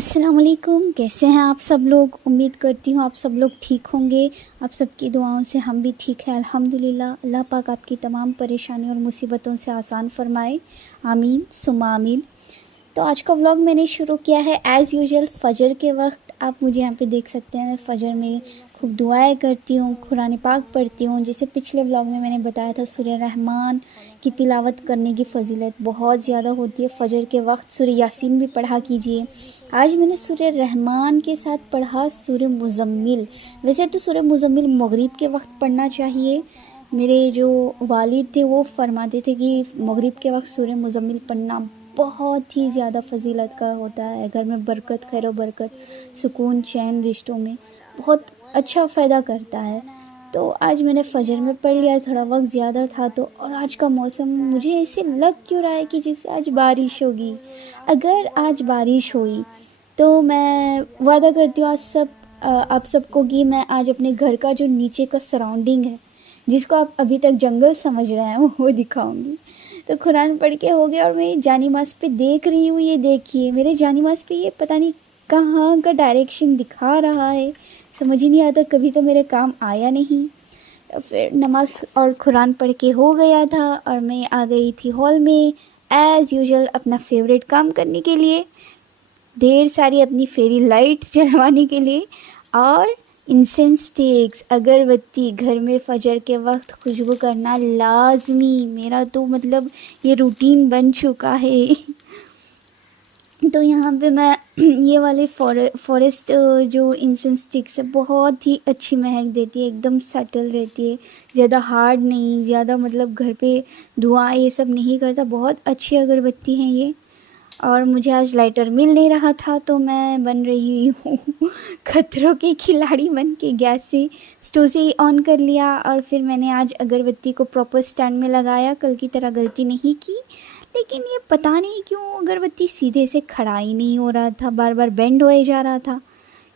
अस्सलाम वालेकुम। कैसे हैं आप सब लोग? उम्मीद करती हूँ आप सब लोग ठीक होंगे। आप सबकी दुआओं से हम भी ठीक हैं अल्हम्दुलिल्लाह। अल्लाह पाक आपकी तमाम परेशानी और मुसीबतों से आसान फ़रमाए। आमीन सुम्मा आमीन। तो आज का व्लॉग मैंने शुरू किया है एज़ यूजुअल फ़जर के वक्त। आप मुझे यहाँ पे देख सकते हैं, मैं फ़जर में खूब दुआएं करती हूँ, कुरान पाक पढ़ती हूँ। जैसे पिछले व्लॉग में मैंने बताया था, सूरह रहमान की तिलावत करने की फ़जीलत बहुत ज़्यादा होती है फ़जर के वक्त। सूरह यासीन भी पढ़ा कीजिए। आज मैंने सूरह रहमान के साथ पढ़ा सूरह मुज़म्मिल। वैसे तो सूरह मुज़म्मिल मगरिब के वक्त पढ़ना चाहिए। मेरे जो वालिद थे वो फरमाते थे कि मगरिब के वक्त सूरह मुज़म्मिल पढ़ना बहुत ही ज़्यादा फ़जीलत का होता है। घर में बरकत, खैर व बरकत, सुकून, चैन रिश्तों में बहुत अच्छा फ़ायदा करता है। तो आज मैंने फ़जर में पढ़ लिया, थोड़ा वक्त ज़्यादा था तो। और आज का मौसम मुझे ऐसे लग क्यों रहा है कि जैसे आज बारिश होगी। अगर आज बारिश हुई तो मैं वादा करती हूँ आप सबको कि मैं आज अपने घर का जो नीचे का सराउंडिंग है, जिसको आप अभी तक जंगल समझ रहे हैं, वो दिखाऊंगी। तो कुरान पढ़ के हो गया और मैं जानिमाज़ पे देख रही हूँ। ये देखिए मेरे जानिमाज़ पे ये पता नहीं कहाँ का डायरेक्शन दिखा रहा है, समझ ही नहीं आता। कभी तो मेरे काम आया नहीं। तो फिर नमाज और कुरान पढ़ के हो गया था और मैं आ गई थी हॉल में एज़ यूजुअल अपना फेवरेट काम करने के लिए, ढेर सारी अपनी फेरी लाइट जलवाने के लिए और इंसेंस स्टिक्स, अगरबत्ती घर में फ़जर के वक्त खुशबू करना लाजमी। मेरा तो मतलब ये रूटीन बन चुका है। तो यहाँ पे मैं ये वाले फॉरेस्ट जो इंसेंस स्टिक्स है, बहुत ही अच्छी महक देती है, एकदम सटल रहती है, ज़्यादा हार्ड नहीं, ज़्यादा मतलब घर पे धुआं ये सब नहीं करता। बहुत अच्छी अगरबत्ती है ये। और मुझे आज लाइटर मिल नहीं रहा था तो मैं बन रही हूँ खतरों के खिलाड़ी बन के। गैस से स्टोव से ही ऑन कर लिया और फिर मैंने आज अगरबत्ती को प्रॉपर स्टैंड में लगाया। कल की तरह गलती नहीं की, लेकिन ये पता नहीं क्यों अगरबत्ती सीधे से खड़ा ही नहीं हो रहा था, बार बार बेंड होए जा रहा था।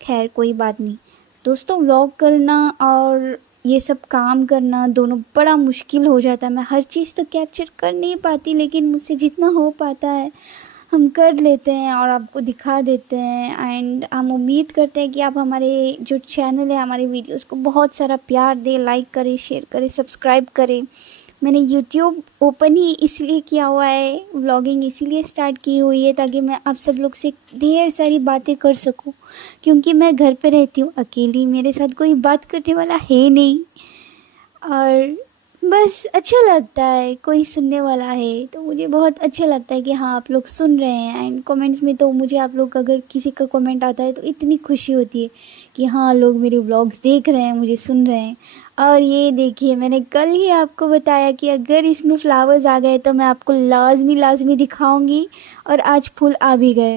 खैर कोई बात नहीं दोस्तों, व्लॉग करना और ये सब काम करना दोनों बड़ा मुश्किल हो जाता है। मैं हर चीज़ तो कैप्चर कर नहीं पाती, लेकिन मुझसे जितना हो पाता है हम कर लेते हैं और आपको दिखा देते हैं। एंड हम उम्मीद करते हैं कि आप हमारे जो चैनल है, हमारे वीडियोस को बहुत सारा प्यार दें, लाइक करें, शेयर करें, सब्सक्राइब करें। मैंने यूट्यूब ओपन ही इसलिए किया हुआ है, व्लॉगिंग इसीलिए स्टार्ट की हुई है ताकि मैं आप सब लोग से ढेर सारी बातें कर सकूं। क्योंकि मैं घर पे रहती हूँ अकेली, मेरे साथ कोई बात करने वाला है नहीं और बस अच्छा लगता है कोई सुनने वाला है तो मुझे बहुत अच्छा लगता है कि हाँ आप लोग सुन रहे हैं। एंड कमेंट्स में तो मुझे आप लोग अगर किसी का कमेंट आता है तो इतनी खुशी होती है कि हाँ लोग मेरे व्लॉग्स देख रहे हैं, मुझे सुन रहे हैं। और ये देखिए मैंने कल ही आपको बताया कि अगर इसमें फ्लावर्स आ गए तो मैं आपको लाजमी दिखाऊंगी, और आज फूल आ भी गए।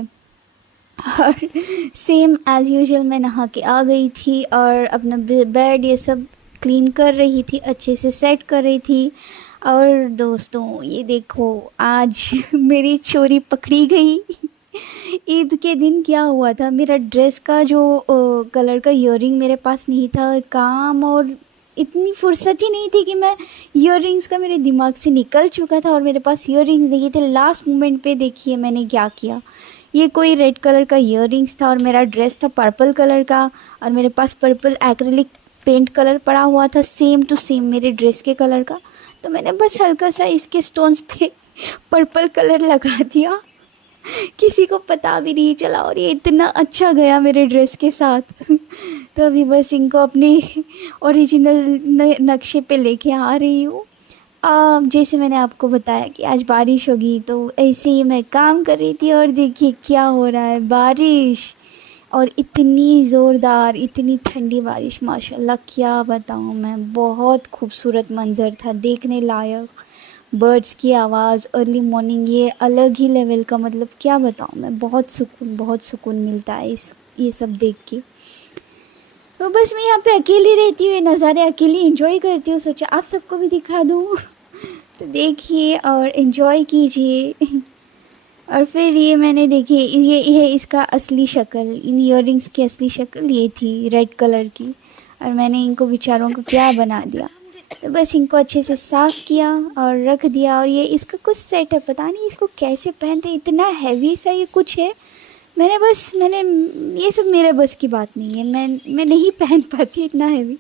और सेम एज़ यूजुअल मैं नहा के आ गई थी और अपना बेड ये सब क्लीन कर रही थी, अच्छे से सेट कर रही थी। और दोस्तों ये देखो आज मेरी चोरी पकड़ी गई। ईद के दिन क्या हुआ था, मेरा ड्रेस का जो कलर का ईयरिंग मेरे पास नहीं था, काम और इतनी फुर्सत ही नहीं थी कि मैं ईयरिंग्स का मेरे दिमाग से निकल चुका था और मेरे पास ईयरिंग्स नहीं थे। लास्ट मोमेंट पे देखिए मैंने क्या किया। ये कोई रेड कलर का ईयरिंग्स था और मेरा ड्रेस था पर्पल कलर का, और मेरे पास पर्पल एक्रिलिक पेंट कलर पड़ा हुआ था, सेम टू सेम मेरे ड्रेस के कलर का। तो मैंने बस हल्का सा इसके स्टोन्स पे पर्पल कलर लगा दिया, किसी को पता भी नहीं चला, और ये इतना अच्छा गया मेरे ड्रेस के साथ। तो अभी बस इनको अपने ओरिजिनल नक्शे पे लेके आ रही हूँ। जैसे मैंने आपको बताया कि आज बारिश होगी तो ऐसे ही मैं काम कर रही थी और देखिए क्या हो रहा है, बारिश। और इतनी ज़ोरदार, इतनी ठंडी बारिश, माशाल्लाह क्या बताऊँ मैं, बहुत खूबसूरत मंज़र था, देखने लायक। बर्ड्स की आवाज़, अर्ली मॉर्निंग, ये अलग ही लेवल का, मतलब क्या बताऊँ मैं, बहुत सुकून मिलता है ये सब देख के। तो बस मैं यहाँ पे अकेली रहती हूँ, ये नज़ारे अकेली एंजॉय करती हूँ, सोचा आप सबको भी दिखा दूँ। तो देखिए और एंजॉय कीजिए। और फिर ये मैंने देखिए ये इसका असली शक्ल, इन ईयरिंग्स की असली शक्ल ये थी रेड कलर की, और मैंने इनको बेचारों को क्या बना दिया। तो बस इनको अच्छे से साफ़ किया और रख दिया। और ये इसका कुछ सेट है, पता नहीं इसको कैसे पहनते, इतना हैवी सा ये कुछ है, मैंने ये सब मेरे बस की बात नहीं है, मैं नहीं पहन पाती इतना हैवी।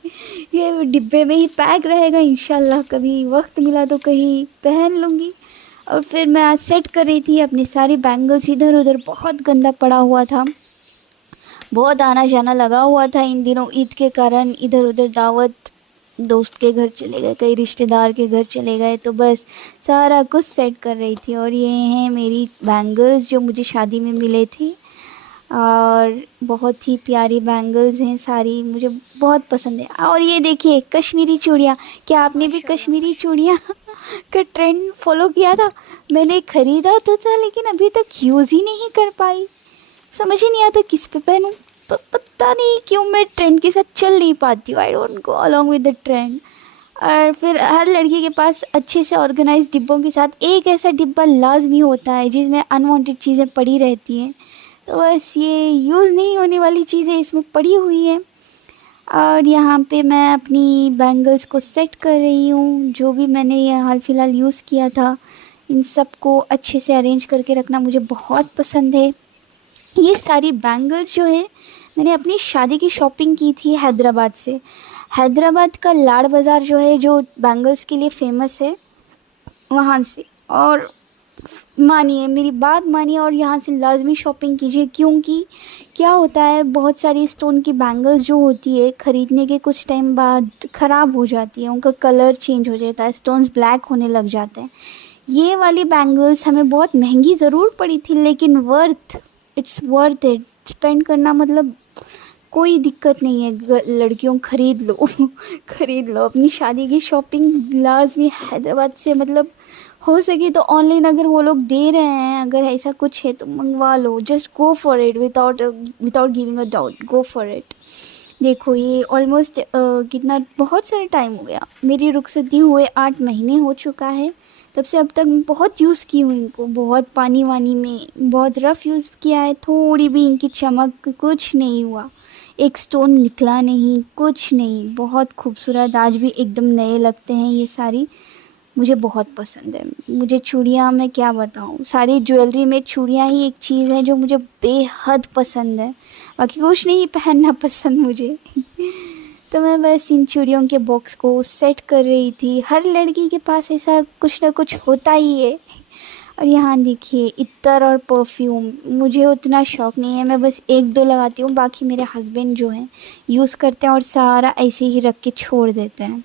ये डिब्बे में ही पैक रहेगा, इंशाल्लाह कभी वक्त मिला तो कहीं पहन लूँगी। और फिर मैं आज सेट कर रही थी अपने सारी बैंगल्स, इधर उधर बहुत गंदा पड़ा हुआ था, बहुत आना जाना लगा हुआ था इन दिनों ईद के कारण, इधर उधर दावत, दोस्त के घर चले गए, कई रिश्तेदार के घर चले गए, तो बस सारा कुछ सेट कर रही थी। और ये हैं मेरी बैंगल्स जो मुझे शादी में मिले थे, और बहुत ही प्यारी बैंगल्स हैं सारी, मुझे बहुत पसंद है। और ये देखिए कश्मीरी चूड़ियाँ, क्या आपने भी कश्मीरी चूड़ियाँ का ट्रेंड फॉलो किया था? मैंने ख़रीदा तो था लेकिन अभी तक यूज़ ही नहीं कर पाई, समझ ही नहीं आता किस पे पहनूं। पता नहीं क्यों मैं ट्रेंड के साथ चल नहीं पाती हूँ, I don't go along with the trend. और फिर हर लड़की के पास अच्छे से ऑर्गेनाइज डिब्बों के साथ एक ऐसा डिब्बा लाजमी होता है जिसमें अनवांटेड चीज़ें पड़ी रहती हैं, तो बस ये यूज़ नहीं होने वाली चीज़ें इसमें पड़ी हुई हैं। और यहाँ पे मैं अपनी बैंगल्स को सेट कर रही हूँ, जो भी मैंने ये हाल फ़िलहाल यूज़ किया था इन सब को अच्छे से अरेंज करके रखना मुझे बहुत पसंद है। ये सारी बैंगल्स जो है मैंने अपनी शादी की शॉपिंग की थी हैदराबाद से। हैदराबाद का लाड़ बाज़ार जो है, जो बैंगल्स के लिए फ़ेमस है, वहाँ से। और मानिए, मेरी बात मानिए और यहाँ से लाजमी शॉपिंग कीजिए, क्योंकि क्या होता है बहुत सारी स्टोन की बैंगल्स जो होती है ख़रीदने के कुछ टाइम बाद ख़राब हो जाती है, उनका कलर चेंज हो जाता है, स्टोन्स ब्लैक होने लग जाते हैं। ये वाली बैंगल्स हमें बहुत महंगी ज़रूर पड़ी थी, लेकिन इट्स वर्थ इट स्पेंड करना, मतलब कोई दिक्कत नहीं है। लड़कियों ख़रीद लो ख़रीद लो अपनी शादी की शॉपिंग लाजमी हैदराबाद से, मतलब हो सके तो ऑनलाइन अगर वो लोग दे रहे हैं, अगर ऐसा कुछ है तो मंगवा लो, just go for it without giving a doubt, go for it. देखो ये ऑलमोस्ट कितना बहुत सारा टाइम हो गया, मेरी रुखसती हुए 8 महीने हो चुका है, तब से अब तक बहुत यूज़ की हूँ इनको, बहुत पानी वानी में बहुत रफ़ यूज़ किया है, थोड़ी भी इनकी चमक कुछ नहीं हुआ, एक स्टोन निकला नहीं, कुछ नहीं, बहुत खूबसूरत, आज भी एकदम नए लगते हैं ये सारी। मुझे बहुत पसंद है। मुझे चूड़ियाँ, मैं क्या बताऊँ, सारी ज्वेलरी में चूड़ियाँ ही एक चीज़ है जो मुझे बेहद पसंद है, बाकी कुछ नहीं पहनना पसंद मुझे तो मैं बस इन चूड़ियों के बॉक्स को सेट कर रही थी। हर लड़की के पास ऐसा कुछ ना कुछ होता ही है। और यहाँ देखिए इत्तर और परफ्यूम, मुझे उतना शौक़ नहीं है, मैं बस 1-2 लगाती हूँ, बाकी मेरे हस्बैंड जो हैं यूज़ करते हैं और सारा ऐसे ही रख के छोड़ देते हैं।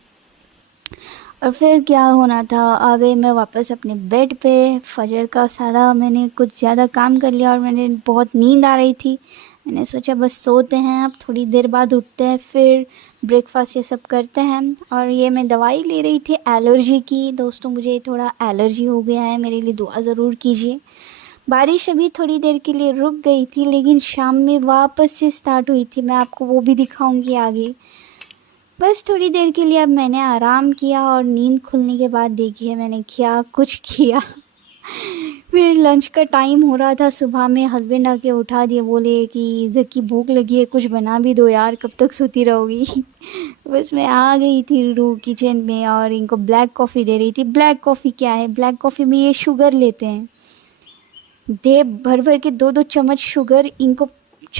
और फिर क्या होना था, आ गई मैं वापस अपने बेड पे। फजर का सारा मैंने कुछ ज़्यादा काम कर लिया और मैंने बहुत नींद आ रही थी, मैंने सोचा बस सोते हैं, अब थोड़ी देर बाद उठते हैं, फिर ब्रेकफास्ट ये सब करते हैं। और ये मैं दवाई ले रही थी एलर्जी की, दोस्तों मुझे थोड़ा एलर्जी हो गया है, मेरे लिए दुआ ज़रूर कीजिए। बारिश अभी थोड़ी देर के लिए रुक गई थी, लेकिन शाम में वापस से स्टार्ट हुई थी, मैं आपको वो भी दिखाऊंगी आगे। बस थोड़ी देर के लिए अब मैंने आराम किया और नींद खुलने के बाद देखिए मैंने क्या कुछ किया फिर लंच का टाइम हो रहा था, सुबह में हस्बैंड आके उठा दिए, बोले कि ज़की भूख लगी है, कुछ बना भी दो यार, कब तक सोती रहोगी बस मैं आ गई थी किचन में और इनको ब्लैक कॉफ़ी दे रही थी। ब्लैक कॉफ़ी क्या है, ब्लैक कॉफ़ी में ये शुगर लेते हैं, दे भर भर के 2-2 चम्मच शुगर इनको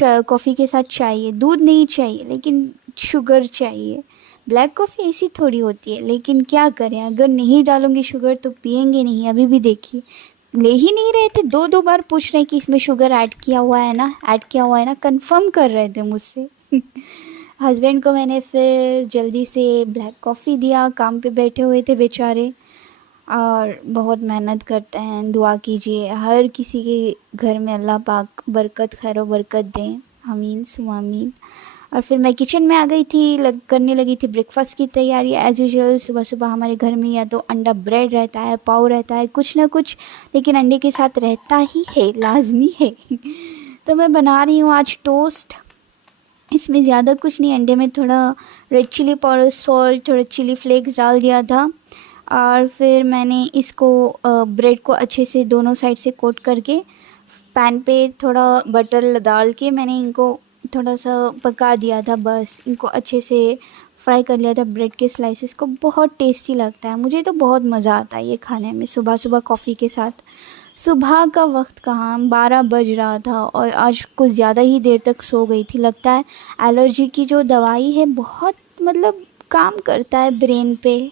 कॉफ़ी के साथ चाहिए, दूध नहीं चाहिए लेकिन शुगर चाहिए। ब्लैक कॉफ़ी ऐसी थोड़ी होती है, लेकिन क्या करें, अगर नहीं डालूँगी शुगर तो पियेंगे नहीं। अभी भी देखिए ले ही नहीं रहे थे, 2-2 बार पूछ रहे हैं कि इसमें शुगर ऐड किया हुआ है ना, कंफर्म कर रहे थे मुझसे हस्बैंड को मैंने फिर जल्दी से ब्लैक कॉफ़ी दिया, काम पे बैठे हुए थे बेचारे और बहुत मेहनत करते हैं। दुआ कीजिए हर किसी के घर में अल्लाह पाक बरकत खैर बरकत दें, आमीन सुम्मा आमीन। और फिर मैं किचन में आ गई थी, करने लगी थी ब्रेकफास्ट की तैयारी। एज़ यूजुअल सुबह सुबह हमारे घर में या तो अंडा ब्रेड रहता है, पाव रहता है, कुछ ना कुछ, लेकिन अंडे के साथ रहता ही है, लाजमी है तो मैं बना रही हूँ आज टोस्ट। इसमें ज़्यादा कुछ नहीं, अंडे में थोड़ा रेड चिली पाउडर, सॉल्ट, थोड़ा चिली फ्लेक्स डाल दिया था और फिर मैंने इसको ब्रेड को अच्छे से दोनों साइड से कोट करके पैन पे थोड़ा बटर डाल के मैंने इनको थोड़ा सा पका दिया था, बस इनको अच्छे से फ्राई कर लिया था ब्रेड के स्लाइसेस को। बहुत टेस्टी लगता है, मुझे तो बहुत मज़ा आता है ये खाने में सुबह सुबह कॉफ़ी के साथ। सुबह का वक्त कहाँ 12 बज रहा था और आज कुछ ज़्यादा ही देर तक सो गई थी। लगता है एलर्जी की जो दवाई है बहुत मतलब काम करता है ब्रेन पे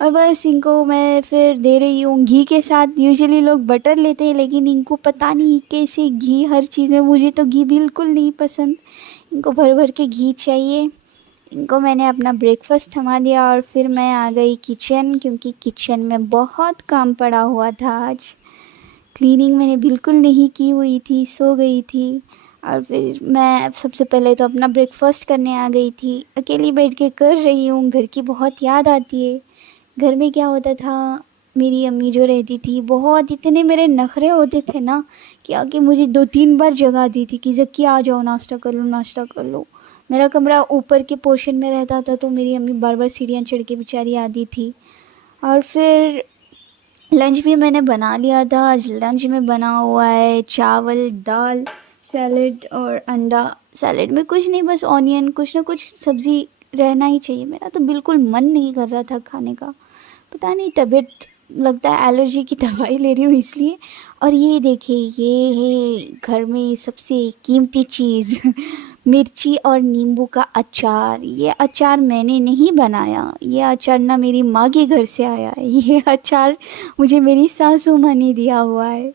और बस इनको मैं फिर दे रही हूँ घी के साथ। यूजुअली लोग बटर लेते हैं लेकिन इनको पता नहीं कैसे घी हर चीज़ में। मुझे तो घी बिल्कुल नहीं पसंद, इनको भर भर के घी चाहिए। इनको मैंने अपना ब्रेकफास्ट थमा दिया और फिर मैं आ गई किचन, क्योंकि किचन में बहुत काम पड़ा हुआ था। आज क्लीनिंग मैंने बिल्कुल नहीं की हुई थी, सो गई थी। और फिर मैं सबसे पहले तो अपना ब्रेकफास्ट करने आ गई थी। अकेली बैठ के कर रही हूँ, घर की बहुत याद आती है। घर में क्या होता था, मेरी अम्मी जो रहती थी बहुत इतने मेरे नखरे होते थे ना कि आके मुझे 2-3 बार जगा दी थी कि ज़क्की आ जाओ नाश्ता कर लो, नाश्ता कर लो। मेरा कमरा ऊपर के पोर्शन में रहता था तो मेरी अम्मी बार बार सीढ़ियाँ चढ़ के बेचारी आती थी। और फिर लंच भी मैंने बना लिया था। आज लंच में बना हुआ है चावल, दाल, सैलेड और अंडा। सैलेड में कुछ नहीं, बस ऑनियन, कुछ ना कुछ सब्ज़ी रहना ही चाहिए। मेरा तो बिल्कुल मन नहीं कर रहा था खाने का, पता नहीं तबीयत, लगता है एलर्जी की दवाई ले रही हूँ इसलिए। और ये देखिए, ये है घर में सबसे कीमती चीज़ मिर्ची और नींबू का अचार। ये अचार मैंने नहीं बनाया, ये अचार ना मेरी माँ के घर से आया है, ये अचार मुझे मेरी सासू माँ ने दिया हुआ है।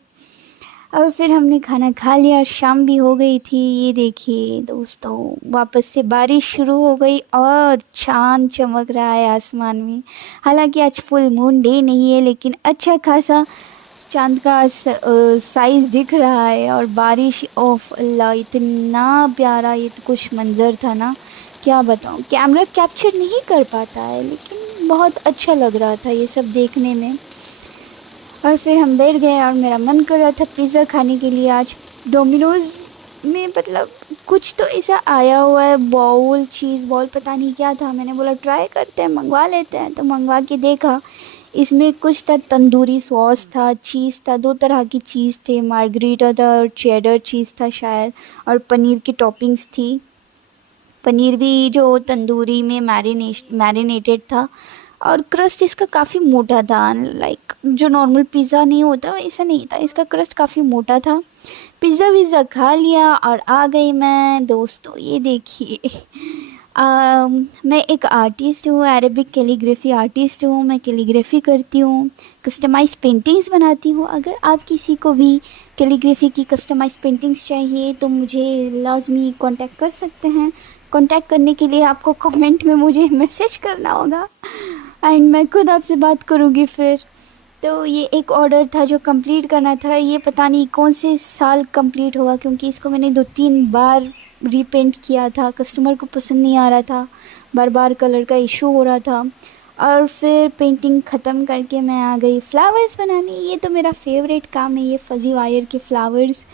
और फिर हमने खाना खा लिया, शाम भी हो गई थी। ये देखिए दोस्तों, वापस से बारिश शुरू हो गई और चाँद चमक रहा है आसमान में। हालांकि आज फुल मून डे नहीं है लेकिन अच्छा खासा चाँद का साइज़ दिख रहा है। और बारिश, ओफ अल्लाह, इतना प्यारा ये तो कुछ मंज़र था ना, क्या बताऊँ। कैमरा कैप्चर नहीं कर पाता है लेकिन बहुत अच्छा लग रहा था ये सब देखने में। और फिर हम बैठ गए और मेरा मन कर रहा था पिज़्ज़ा खाने के लिए। आज डोमिनोज़ में मतलब कुछ तो ऐसा आया हुआ है, बाउल, चीज़ बॉल, पता नहीं क्या था। मैंने बोला ट्राई करते हैं, मंगवा लेते हैं। तो मंगवा के देखा, इसमें कुछ था, तंदूरी सॉस था, चीज़ था, 2 तरह की चीज़ थे, मार्गरीटा था और चेडर चीज़ था शायद, और पनीर की टॉपिंग्स थी। पनीर भी जो तंदूरी में मैरिनेटेड था। और क्रस्ट इसका काफ़ी मोटा था, लाइक जो नॉर्मल पिज़्ज़ा नहीं होता वैसा नहीं था, इसका क्रस्ट काफ़ी मोटा था। पिज़्ज़ा विज़्ज़ा खा लिया और आ गई मैं दोस्तों। ये देखिए, मैं एक आर्टिस्ट हूँ, अरेबिक कैलीग्राफी आर्टिस्ट हूँ। मैं कैलीग्राफी करती हूँ, कस्टमाइज़ पेंटिंग्स बनाती हूँ। अगर आप किसी को भी कैलीग्राफी की कस्टमाइज़ पेंटिंग्स चाहिए तो मुझे लाज़मी कांटेक्ट कर सकते हैं। कांटेक्ट करने के लिए आपको कमेंट में मुझे मैसेज करना होगा एंड मैं खुद आपसे बात करूँगी फिर। तो ये एक ऑर्डर था जो कंप्लीट करना था। ये पता नहीं कौन से साल कंप्लीट होगा, क्योंकि इसको मैंने 2-3 बार रीपेंट किया था। कस्टमर को पसंद नहीं आ रहा था, बार बार कलर का इशू हो रहा था। और फिर पेंटिंग ख़त्म करके मैं आ गई फ्लावर्स बनाने। ये तो मेरा फेवरेट काम है, ये फज़ी वायर के फ्लावर्स,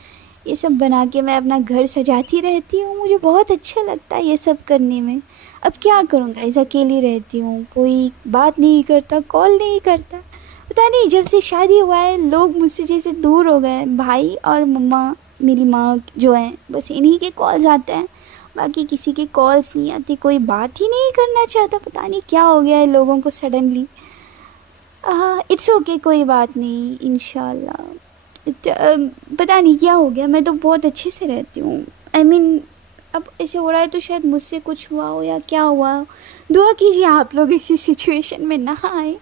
ये सब बना के मैं अपना घर सजाती रहती हूँ। मुझे बहुत अच्छा लगता है ये सब करने में। अब क्या करूँ गाइस, अकेली रहती हूँ, कोई बात नहीं करता, कॉल नहीं करता। पता नहीं, जब से शादी हुआ है लोग मुझसे जैसे दूर हो गए। भाई और मम्मा, मेरी माँ जो है, बस इन्हीं के कॉल्स आते हैं, बाकी किसी के कॉल्स नहीं आते। कोई बात ही नहीं करना चाहता, पता नहीं क्या हो गया है लोगों को सडनली। इट्स ओके, कोई बात नहीं, इंशाल्लाह। पता नहीं क्या हो गया, मैं तो बहुत अच्छे से रहती हूँ। आई मीन अब ऐसे हो रहा है तो शायद मुझसे कुछ हुआ हो या क्या हुआ हो। दुआ कीजिए आप लोग ऐसी सिचुएशन में ना आए।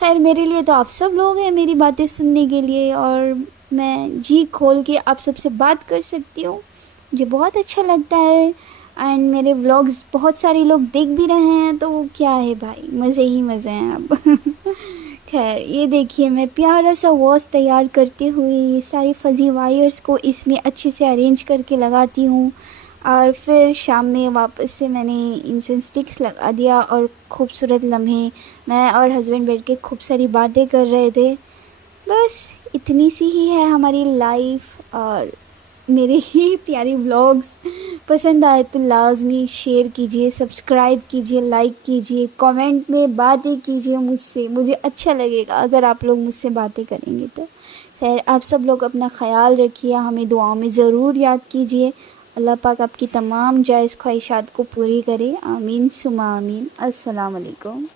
खैर, मेरे लिए तो आप सब लोग हैं मेरी बातें सुनने के लिए, और मैं जी खोल के आप सबसे बात कर सकती हूँ। मुझे बहुत अच्छा लगता है एंड मेरे व्लॉग्स बहुत सारे लोग देख भी रहे हैं, तो क्या है भाई, मज़े ही मज़े हैं अब। खैर, ये देखिए, मैं प्यारा सा वॉश तैयार करते हुए ये सारी फज़ी वायर्स को इसमें अच्छे से अरेंज करके लगाती हूँ। और फिर शाम में वापस से मैंने इंसेंस स्टिक्स लगा दिया और खूबसूरत लम्हे मैं और हस्बैंड बैठ के खूब सारी बातें कर रहे थे। बस इतनी सी ही है हमारी लाइफ। और मेरे ही प्यारे व्लॉग्स पसंद आए तो लाजमी शेयर कीजिए, सब्सक्राइब कीजिए, लाइक कीजिए, कमेंट में बातें कीजिए मुझसे। मुझे अच्छा लगेगा अगर आप लोग मुझसे बातें करेंगे तो। खैर, आप सब लोग अपना ख़याल रखिए, हमें दुआओं में ज़रूर याद कीजिए। अल्लाह पाक आपकी तमाम जायज़ ख्वाहिशात को पूरी करे। आमीन सुमा आमीन। अस्सलाम वालेकुम।